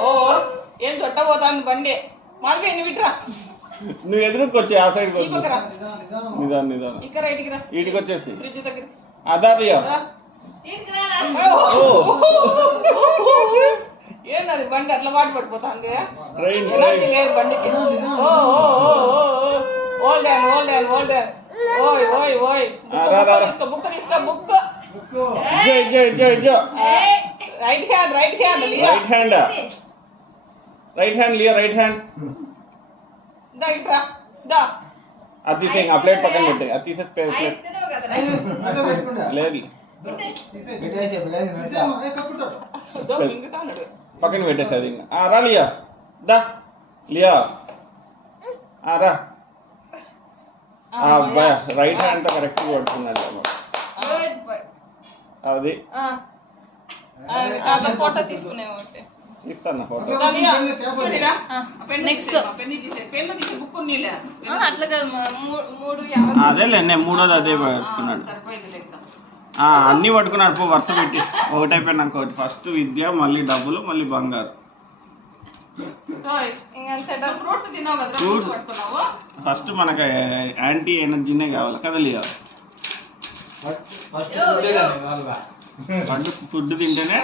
ఓ ఏం చుట్టపోతాను బండి మాధవి నువ్వు ఇట్రా నువ్వు ఎదురుకొచ్చి ఆ సైడ్ నిదానం నిదానం ఇక్కడ వీటికి వచ్చేసి ఫ్రిడ్జ్ దగ్గర అదాదియా ఏంది బండి అట్లా పాటు పడిపోతాంది ట్రైన్ లేదు బండికి ఓ ఓల్డ్ ఓయ్ ఓయ్ ఓయ్ బుక్ తీసుకో book right hand right hand లియా రైట్ హ్యాండ్ దా ఇట్రా దా అది తీసేయి ఆ ప్లేట్ పక్కన పెట్టే అది తీసేసి ప్లేట్ లేదు పక్కన పెట్టేసి అది రా లియా దా లియా రా అబ్బాయి రైట్ హ్యాండ్ తో కరెక్ట్ పడుతున్నాడు అది ఫోటో తీసుకునే ఇస్తాను ఫోటో అట్లా కాదు అదేలే నేను మూడోది అదే పట్టుకున్నాడు అన్నీ పట్టుకున్నాడు పో వరుస పెట్టి ఒకటైపోయినాక ఒకటి ఫస్ట్ విద్య మళ్ళీ డబ్బులు మళ్ళీ బంగారు ఫస్ట్ మనకు యాంటీ ఎనర్జీనే కావాలి కదా లియా ఫుడ్ తింటేనే